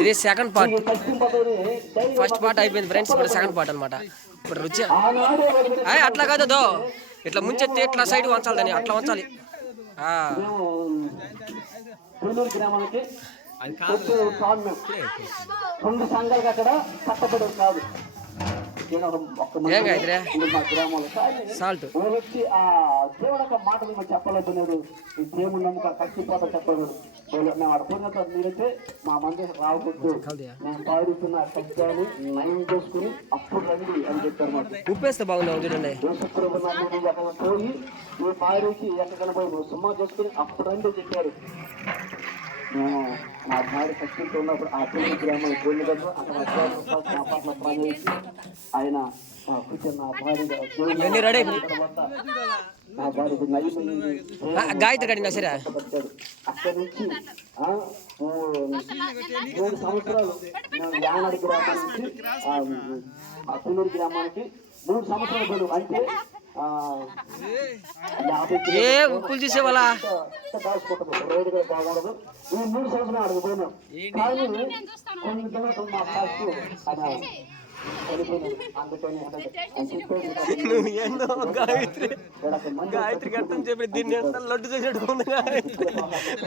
ఇది second part. First part అయిపోయింది friends, ఇప్పుడు సెకండ్ పార్ట్ అనమాట. ఇప్పుడు రుచి అట్లా కాదు, ఇట్లా ముంచెత్తి ఇట్లా సైడ్ వంచాలి, దాన్ని అట్లా వంచాలి. ఏం గాయత్రి సాల్ట్ మాటలు చెప్పలేకపోయినాడు. ఈ దేవుడు నమ్మక కట్టిపోతా చెప్పలేదు. మేము అడుగుతున్న మీరైతే మా మంది రావద్దు, మేము పాడుతున్న సత్యాన్ని నయం చేసుకుని అప్పుడు రండి అని చెప్పారు. మాకు ఉప్పేస్తే బాగుంది చూడండి. పోయి మీ పాడికి ఎక్కడ పోయి నువ్వు సుమ్మా చేసుకుని అప్పుడు రండి చెప్పారు. మేము మా భార్య శక్తితో ఉన్నప్పుడు ఆ పిల్లల గ్రామానికి వెళ్ళినప్పుడు అక్కడ మా పట్ల ప్రాణం చేసి ఆయన కూర్చొని నా భార్య నా భార్యకు నయ్యింది గాయత్రి కడినా సరే. అక్కడి నుంచి 3 సంవత్సరాలు మేము యానాడి గ్రామానికి ఆ పిల్లల గ్రామానికి 3 సంవత్సరాలు పోయాం. అంటే ఉప్పులు తీసేవాళ్ళ రోడ్డుగా బాగుండదు. ఈ 3 సంవత్సరాలు అడుగు పోయినాం. కానీ కొన్ని దినాలు మా ఫస్ట్ గాయత్రి కట్టం చెప్పి దీన్ని ఎంత లడ్డు చేసినట్టు ఉంది.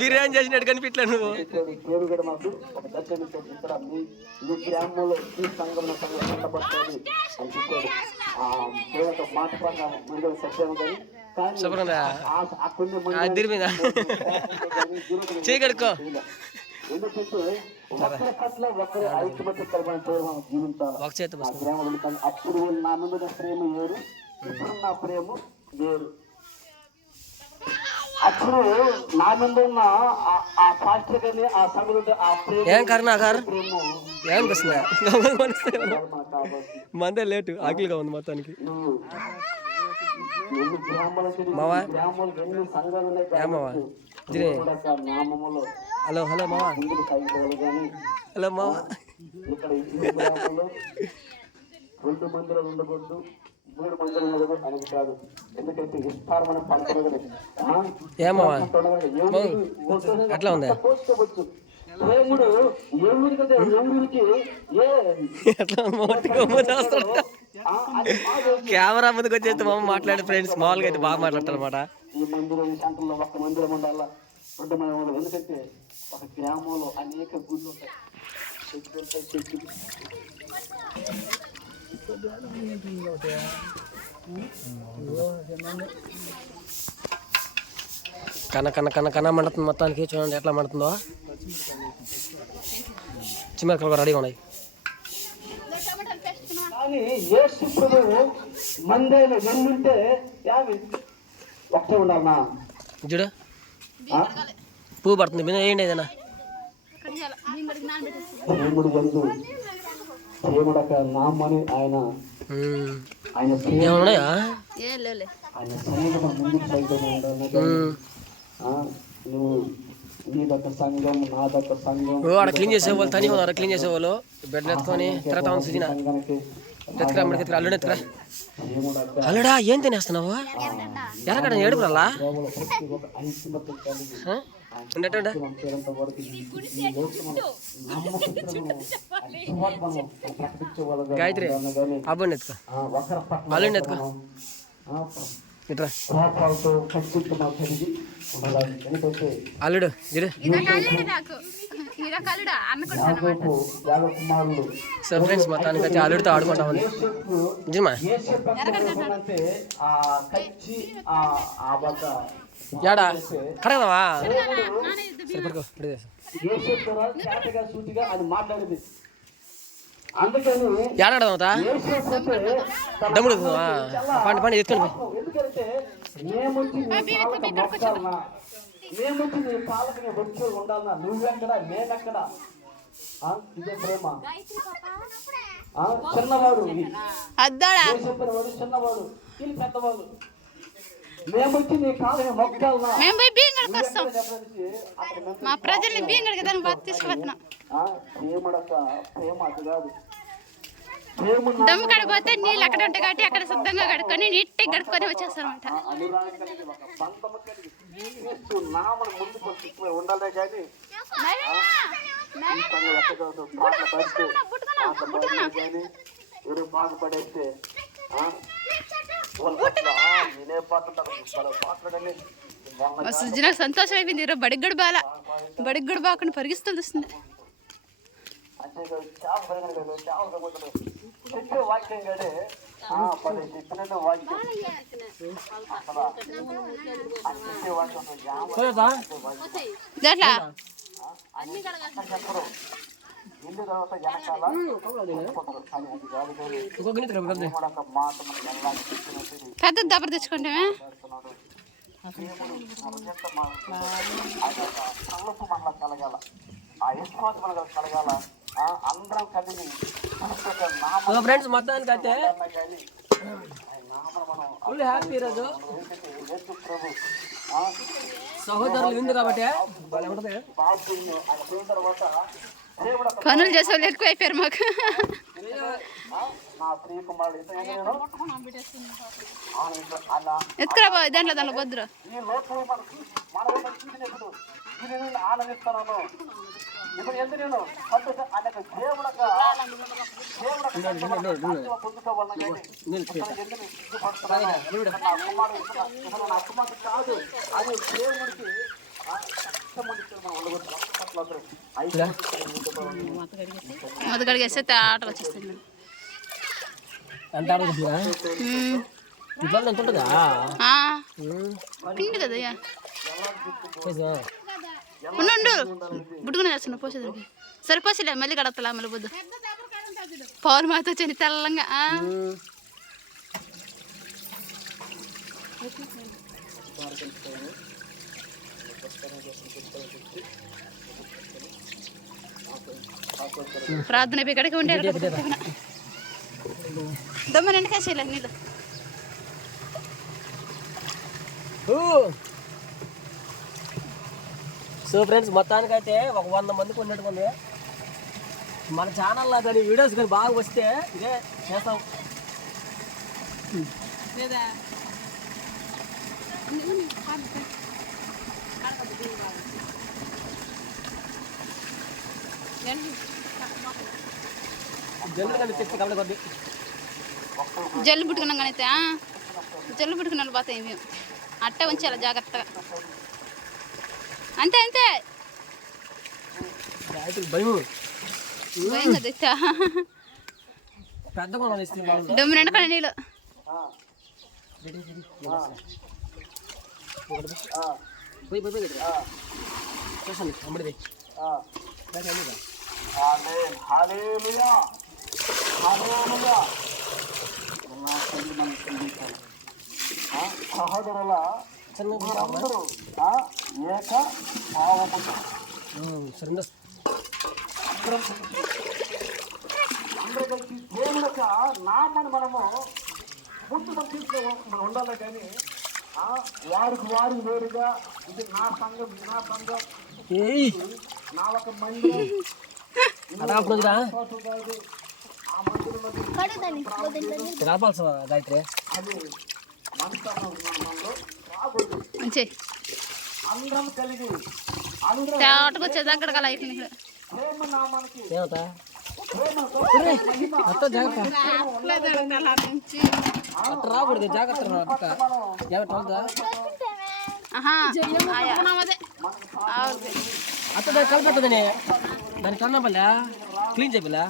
బిర్యానీ చేసినట్టు కనిపించలే నువ్వు. దేవుడు మాకు ఒక దర్శనం ఇక్కడ మీ గ్రామంలో ఈ సంఘంలో కట్టబడుతుంది అని చెప్పాడు. ఆ దేవుడు మాట పడిన మంది సత్యం కానీ చేయగడుకో. ఎందుకంటే ఒకరి పట్ల ఒకరి ఐక్యమత్య కలిగిన మనం జీవించాలి. గ్రామంలో అప్పుడు నా మీద ప్రేమ వేరు, ఇప్పుడు నా ప్రేమ వేరు. అప్పుడు నా మీద ఉన్న ఆ పాస్టర్ కానీ ఆ సమయంలో ఆ ప్రేమ మందే లేటు ఆకలిగా ఉంది మొత్తానికి. ఎన్ని గ్రామాలు ఎన్ని సంఘాలు హలో హలో మావా, హలో మావా. ఇక్కడ ఈ గ్రామంలో 2 మందిలో ఉండకూడదు, 3 మందిలో ఉండకూడదు అనేది కాదు. ఎందుకంటే విస్తారమైన పంటలు అట్లా ఉంది. కోసుకోవచ్చు. దేవుడు ఏ ఊరికి కెమెరా ముందుకు వచ్చేస్తే మామ మాట్లాడే ఫ్రెండ్స్ మామూలుగా అయితే బాగా మాట్లాడతారు అనమాట. ఈ మందిరం ఈ సెంటర్లో ఒక్క మందిరం ఉండాలా, 2 మందిరం. ఎందుకంటే ఒక గ్రామంలో అనేక గుళ్ళు ఉంటాయి. కన కన కన కన మండుతుంది మొత్తానికి. చూడండి ఎట్లా మండుతుందో. చిమ్మరకలు కూడా రెడీగా ఉన్నాయి. కానీ యేసు ప్రభువు మందైన ఎన్నుంటే ఒకటే ఉండాలన్నా. చూడు పువ్వు పడుతుంది మీద ఏంటి ఏదైనా. దేవుడు ఎందు దేవుడక నామని ఆయన ఆయన ఏమన్నాయా ఆయన సన్నిధిలో ముందుకు సైతం ఉండాలి. నువ్వు నీదొక సంఘం నాదొక సంఘం. ఆడ క్లీన్ చేసేవాళ్ళు తని ఉన్నారు, క్లీన్ చేసేవాళ్ళు బెడ్లు ఎత్తుకొని తర్వాత సుజిన ఎత్తుకురా అమ్మడికి ఎత్తుకురా అల్లుడు ఎత్తుకురా. అల్లుడా ఏం తినేస్తున్నావు? ఎరగడ ఏడుపురల్లా గాయత్రి అబ్బండి ఎత్తుకో, అల్లుడిని ఎత్తుకో ఇట్రా. అల్లుడు సో ఫ్రెండ్స్ మొత్తానికి వచ్చి అల్లుడితో ఆడుకుంటామని నిజమా. యాడా కడగదావా సరిపడుకో ఏడాడదా దమ్ముడు పండి పండి ఎత్తుకోండి. నువ్వెక్కడ నేనెక్కడ ఇదే ప్రేమ. చిన్నవాడు చిన్నవాడు వీళ్ళు పెద్దవాళ్ళు. మేమొచ్చి నీ కాలం మొక్కాలనా మా ప్రజల్ని తీసుకుపోతున్నా. ప్రేమ అది కాదు. దేవుని దమ్ము కడిపోతే నీళ్ళు అక్కడ ఉంటాయి కాబట్టి అక్కడ శుద్ధంగా కడుక్కొని నీట్గా కడుక్కొని వచ్చేస్తారన్నమాట. అనురాగం కలిగి ఒక బంధము కలిగి క్రీస్తు నామమును ముందు కొంచెం ఉండాలే కానీ ఈ పని ఎక్కడో పాటలు పడితే కానీ ఎవరు బాగుపడేస్తే నేనే మాట్లాడని మస్తు నాకు సంతోషం అయిపోయింది. ఈరోజు బడికి కూడా బాగా పరిగిస్తుంది వస్తుంది. చెప్పే వాక్యం కానీ పది చెప్పిన వాక్యం అసలు చెప్పే వాక్యం చెప్పరు. ఇల్లు తర్వాత వెనకాల కానీ అది కాదు కానీ ఒక మాట మనకి ఎలా చెప్పినట్టు పెద్ద దెబ్బ తెచ్చుకుంటే తలపు మనలో కలగాల, ఆ విశ్వాసం మనకు కలగాల. అందరం కలిగి ఫ్రెండ్స్ మొత్తానికి అయితే ఫుల్ హ్యాపీ ఈరోజు ప్రభు సహోదరులు విందు కాబట్టి తర్వాత దేవుడు పనులు చేసే వాళ్ళు ఎక్కువ అయిపోయారు మాకు. నా ప్రియ కుమారుడు అలా ఎత్తుకురా బాబు దాంట్లో భద్ర ఈ లోకం మనం చూసినప్పుడు దీనిని ఆనందిస్తున్నాను. ఇప్పుడు ఎందుకు నేను అనేక దేవుడు పొందుకోవాలని నా కుమారుడు కాదు అని దేవుడికి మొదగడికి వేస్తే ఆటలు వచ్చేస్తుంది. పిండి కదా ఉండు బుడ్డుకునే చేస్తున్నా పోసేదానికి సరిపోసలే మళ్ళీ కడతలా మళ్ళీ పొద్దు పౌరు మాతో వచ్చి తెల్లంగా. ప్రార్థన ఇక్కడికి ఉండే దమ్మ నిండుకేసేయాలి నీళ్ళు. సో ఫ్రెండ్స్ మొత్తానికి అయితే ఒక 100 మందికి ఉన్నట్టుగా ఉంది. మన ఛానల్లో కానీ వీడియోస్ కానీ బాగా వస్తే ఇదే చేస్తాం. జల్లు పుట్టుకున్నాం కానీ అయితే జల్లు పుట్టుకున్న పోతాయి మేము అట్టే ఉంచాలి జాగ్రత్తగా. అంతే అంతే భయం కదా పెద్ద దమ్ము నిండుకొని నీళ్ళు. సహోదరుల అందరూ ఏక భావము అందరూ కలిసి దేవుడు యొక్క నామని మనము ముందు మనం తీసుకుని ఉండాలి కానీ వారికి వారు వేరుగా ఇది నా సంఘం నా సంఘం నా ఒక మందిరం ఆ మందిరంలో గాయత్రి అది మనసులో రాకూడదు. అందరం కలిగి అందరం వచ్చేది అక్కడ కల ప్రేమ నామానికి రాకూడదు జాగ్రత్త అత్త కలిపెట్టదని దాని కన్నపల్లా క్లీన్ చేయలే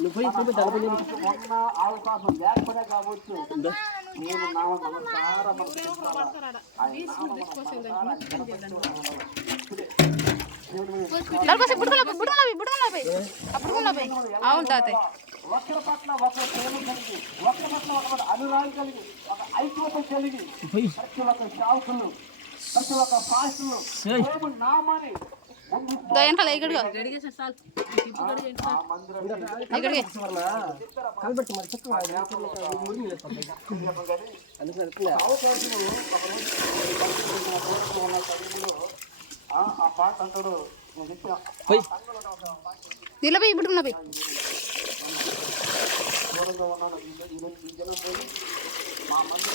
నువ్వు పోయి ఉన్న అవకాశం లేకపోతే కావచ్చు నేను నామ మనసారా ఒకరి పట్ల ఒక ప్రేమ కలిగి ఒకరి పట్ల ఒక అనురాగం కలిగి ఒక ఐక్యత కలిగి ప్రతి ఒక్క శావుకులు ప్రతి ఒక్క పాస్టులు దేవుని నామాన్ని పాట అంటాడు నేను చెప్పిన పోయి దీనిలో పోయి ఇప్పుడు పోయి దూరంగా ఉన్నాను ఈ జనం పోయి మా మంది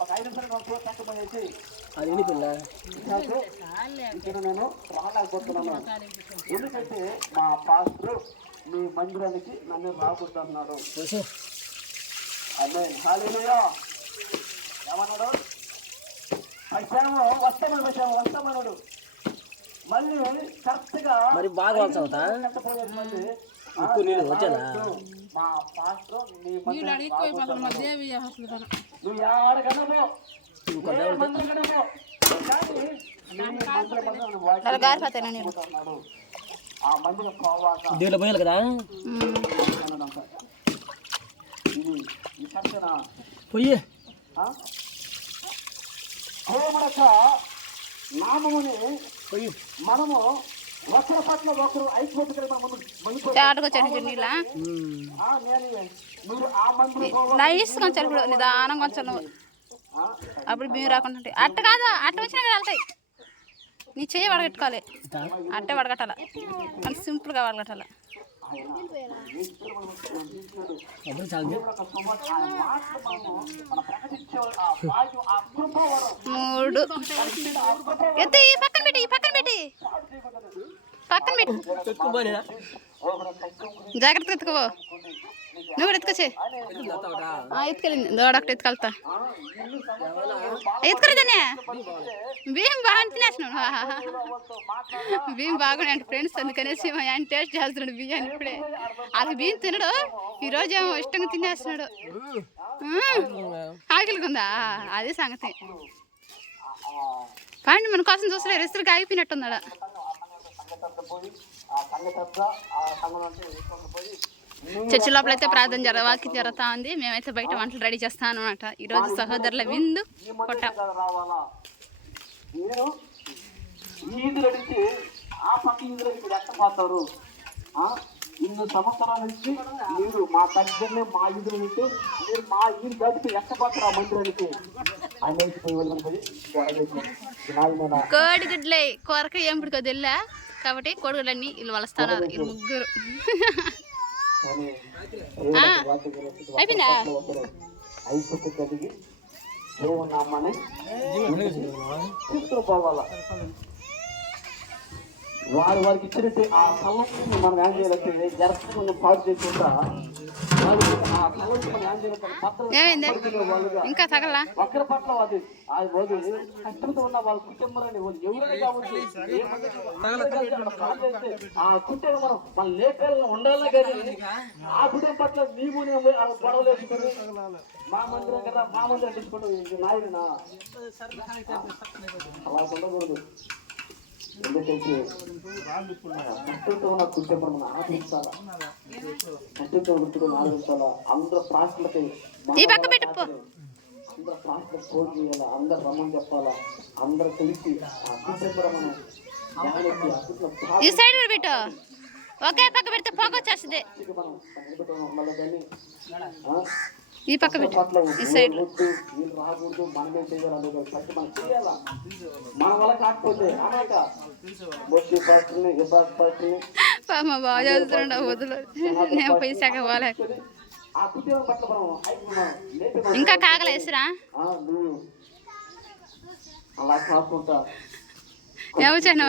ఒక 5 నిమిషాలు కట్టబోయేసి అది వినిపిల్లా ఇక్కడ నేను రాలేకపోతున్నాను. ఎందుకంటే మా పాస్టర్ మీ మందిరానికి నన్ను రాకూడదన్నాడు. అమ్మే హల్లెలూయా ఏమన్నాడు? వచ్చాము వస్తామన్నాడు. మళ్ళీ కరెక్ట్గా మరి బాగా అవుతా కట్టపోయేది మళ్ళీ ఎక్కువ నీళ్ళు వచ్చేదా మా పాస్టర్ మీ నువ్వు ఆడగలమో మందిరగలమో అలా గారిపోతాయి నేను ఆ మందిరం పోవాక దీంట్లో పోయాలి కదా ఇది ఈ సంఖ్యన పోయి దేవుడక నామముని పోయి మనము ఒకరి పట్ల ఒకరు ఐక్యతగా తేటకొచ్చాను నీళ్ళ మీరు ఆ మందిరం నైస్ కొంచెం ఇప్పుడు నిదానం కొంచెం నువ్వు అప్పుడు బియ్యం రాకుండా ఉంటాయి. అట్ట కాదు అట్ట వచ్చినా కదా వెళ్తాయి. నీ చెయ్యి వడగట్టుకోవాలి అట్టే వడగట్టాల అని సింపుల్గా వడగట్టాల. మూడు ఎత్తి పక్కన పెట్టి జాగ్రత్తగా ఎత్తుకోవో. నువ్వు కూడా ఎత్తుకొచ్చే ఎత్తుకెళ్ళింది దోడ ఒకటి ఎత్తుకెళ్తా ఎత్తుకురేదానే బియ్యం బాగా తినేసినాడు. బియ్యం బాగున్నాయి అంటే ఫ్రెండ్స్ అందుకనేసి మా ఆయన టేస్ట్ చేస్తున్నాడు బియ్యాన్ని. ఇప్పుడే వాళ్ళకి బియ్యం తినడు, ఈరోజు ఏమో ఇష్టంగా తినేస్తున్నాడు. ఆకలికుందా అదే సంగతి. కానీ మన కోసం చూసలే రెస్ట్గా ఆగిపోయినట్టుందా. చర్చి లోపల అయితే ప్రార్థన వాక్యం జరుగుతా ఉంది. మేమైతే బయట వంటలు రెడీ చేస్తాను అన్నమాట. ఈరోజు సహోదరుల విందు కొట్టాం. ఇన్ని సంవత్సరాల నుంచి మీరు మా దగ్గరనే మా ఈదులు నుంచి మీరు మా ఈదు గడిపి ఎక్కపోతారు ఆ మందిరానికి కోడిగుడ్లే కొరక ఏంపుడుకో తెల్లా కాబట్టి కోడిగుడ్లన్నీ వీళ్ళు వలస్తాను ముగ్గురు. అయిపోయిందా ఐక్యత కలిగి దేవుని నామాన్ని తీసుకుపోవాలా. వారికి ఇచ్చినట్టు ఆ సమస్యని మనం ఏం చేయాలంటే జరగకుండా పాటు చేసుకుంటా ఇంకా తగలా ఒక్కరి పట్ల అది కష్టంతో ఉన్న వాళ్ళ కుటుంబాన్ని ఎవరైనా కావచ్చు ఆ కుటుంబం మనం మన లేఖల్లో ఉండాలి కానీ ఆ కుటుంబం పట్ల నీవు గొడవలు వేసుకొని మా మందిరం కదా మా మందిరం తీసుకుంటాం నాయుడునా అలా ఉండకూడదు. ఎందుకంటే కష్టంతో ఉన్న కుటుంబం మనం ఆదరించాలా, కష్టంతో వృత్తులను ఆదరించాలా. అందరూ ప్రాంతాలకి అందరూ ప్రాంతాలకు ఫోన్ చేయాలా, అందరు రమ్మని చెప్పాలా, అందరూ కలిసి ఆ కుటుంబం మనం ఈ పక్క ఈ సైడ్ రాకూడదు. మనమే చేయాలి మనం చేయాలా. మన వల్ల కాకపోతే అనాక బాగా చదువుతుండ వదులు నేను పైసాక పోలే. ఆ కుటుంబం పట్ల మనం ఇంకా కాగలేసురా అలా కాకుండా ఏమొచ్చాను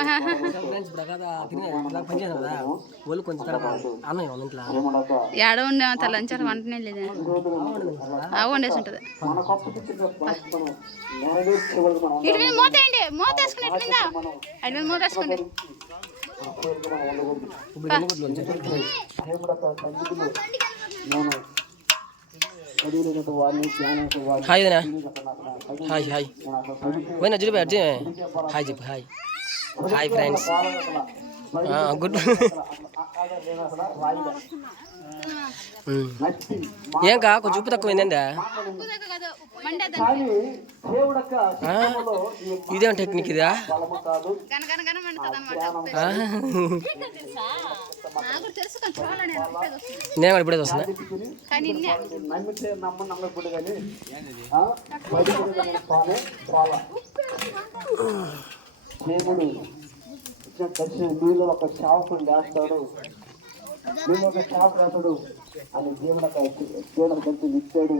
ఏడ ఉండే లంచారు వంటనే లేదా వండేసి ఉంటుంది. ఇటు మీద మూత వేయండి, మూత వేసుకుని ఇటు మీద అటు మీద మూత వేసుకోండి. హాయ్ హాయ్ హాయ్ పోయినా జుడిపోయి హాయ్ చెప్పు హాయ్ హాయ్ ఫ్రెండ్స్. గుడ్ రాయిగా నచ్చి ఏం కా కొంచెం ఉప్పు తక్కువైందా కానీ దేవుడక్క శిక్షణలో ఈ ఇదేం టెక్నిక్ ఇదా బలము కాదు గనగనగన మండుతుంది అనమాట నాకు తెలుసు కానీ చూడాలి నేను ఇప్పుడే చూస్తున్నా. నేను కూడా ఇప్పుడే వస్తున్నా కానీ ఇన్నే నమ్మితే నమ్మకూడదు కానీ పాలే పాల దేవుడు కలిసి మీలో ఒక శాపం వేస్తాడు మీలో ఒక శాపం వేస్తాడు అని దేవుడు కలిసి ఇచ్చాడు.